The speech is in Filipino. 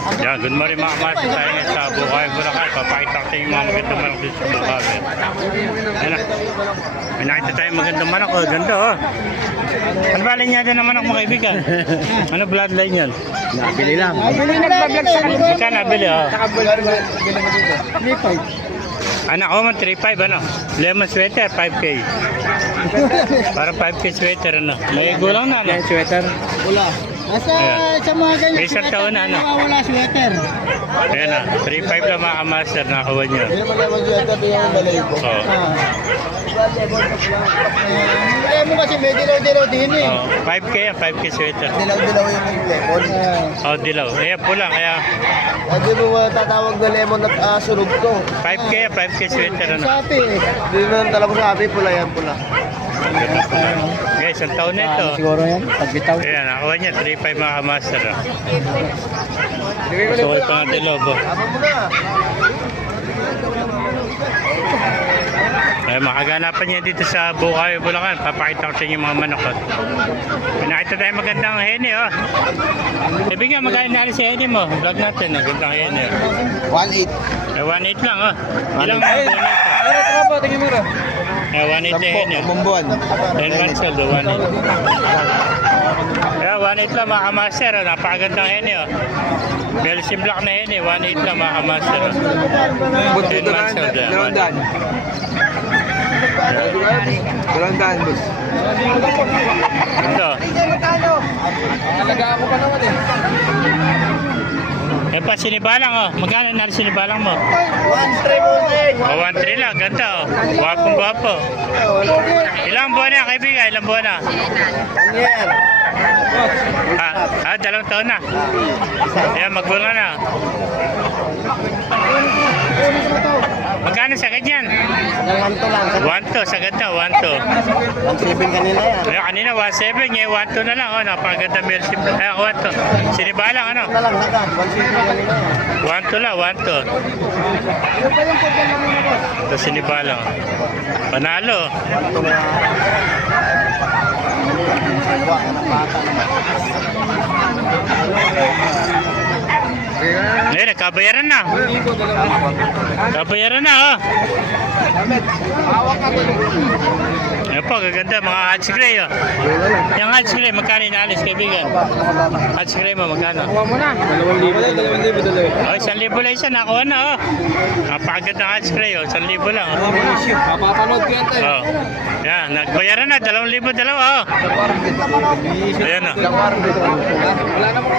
Yan, good morning mga kamasa tayo ngayon sa Bukay, Bulacan. Papakita ko sa inyo mga magandang manok dito sa Bukay. Yan na. May nakita tayo magandang manok. Oh, ganda oh. Ano ba linya din ng manok mga kaibigan? Ano bloodline yun? Nabili lang. Bili nagbablog sa kanila. Magkano nabili oh? Lipay. Anak ko man 3.5 ano? Lemon sweater 5K. Para 5K sweater ano? May gulang na ano? Yan, sweater. Wala. Nasa Ayan. sa mga ganyan. May isang sweater, taon na, ano? Wala sweater. Ayan na. 3.5 lang mga master nakakuha nyo. Hindi mo naman sweater, di yung balay ko. Oh. Eh mo kasi may dilaw-dilaw din eh. Oh, 5K yan, 5K sweater. Dilaw-dilaw yung lemon. Oh, dilaw. Ayan, pula. Kaya Hindi mo uh, tatawag na lemon at uh, sunog to. 5K yan, 5K sweater ano. Sabi eh. Hindi naman talaga sabi, pula yan, pula. Guys, ang taon na ito. Siguro yan, pagbitaw. Ayan, nakuha niya. 3.5 mga master. So, ito nga dilaw. Oh. Tama mo na. Ay, makaganapan niya dito sa Bukay, Bulacan. Papakita ko sa inyo mga manok. Oh. Nakita tayo magandang hene, oh. Eh, Sabi nga, magkano na si hene mo? Vlog natin, oh. Gandang hene, oh. 1.8. Eh, 1.8 lang, oh. Ilang ay, buwan ito? Ay, ito tingin mo rin. Eh, 1.8 na hene. 10 buwan. 10 months old, 1.8. Yeah, 1.8 lang, mga kamaster, oh. Napakagandang hene, oh. Belsim black na hene, 1.8 lang, mga kamaster, oh. 10 months old, 1.8. Walang daan, boss. Ito. Talaga ako pa naman eh. Eh pa sinibalang oh. Magkano na sinibalang mo? 1-3 mo Oh, 1-3 lang. Ganda oh. Wapong gwapo. Ilang buwan na kaibigan? Ilang buwan na? One year. Ah, ah, dalawang taon na. Ayan, magbula na. Magkano sa kanyan? Dalawang to lang. 1-2, sa ganda, 1-2. 1.7 kanina yan. Ayan, kanina 1-7, ngayon 1-2 na lang. Oh, napakaganda Melsim. Ayan, 1-2. Sinibalang ano? Na lang, naga. 1.7 kanina yan. 1-2 lang, 1-2. Ano pa yung pagka namin na boss? Ito sinibalang. Panalo. Ito na yan. Gawa ka ng bata naman. Ngayon, nagkabayaran na. Kabayaran na, oh. Ayan po, gaganda. Mga hats gray, oh. Yung hats gray, magkano inaalis, kaibigan? Hats gray mo, magkano? Kuha mo na. Dalawang libo. Dalawang libo, dalawang. Oh, isang libo lang isa, nakuha na, oh. Napakaganda ng hats gray, oh. Isang libo lang, oh. Mapapanood ko yan tayo. Oh. Yan, nagbayaran na, dalawang libo, dalawa, oh. Ayan, oh. Wala na mo.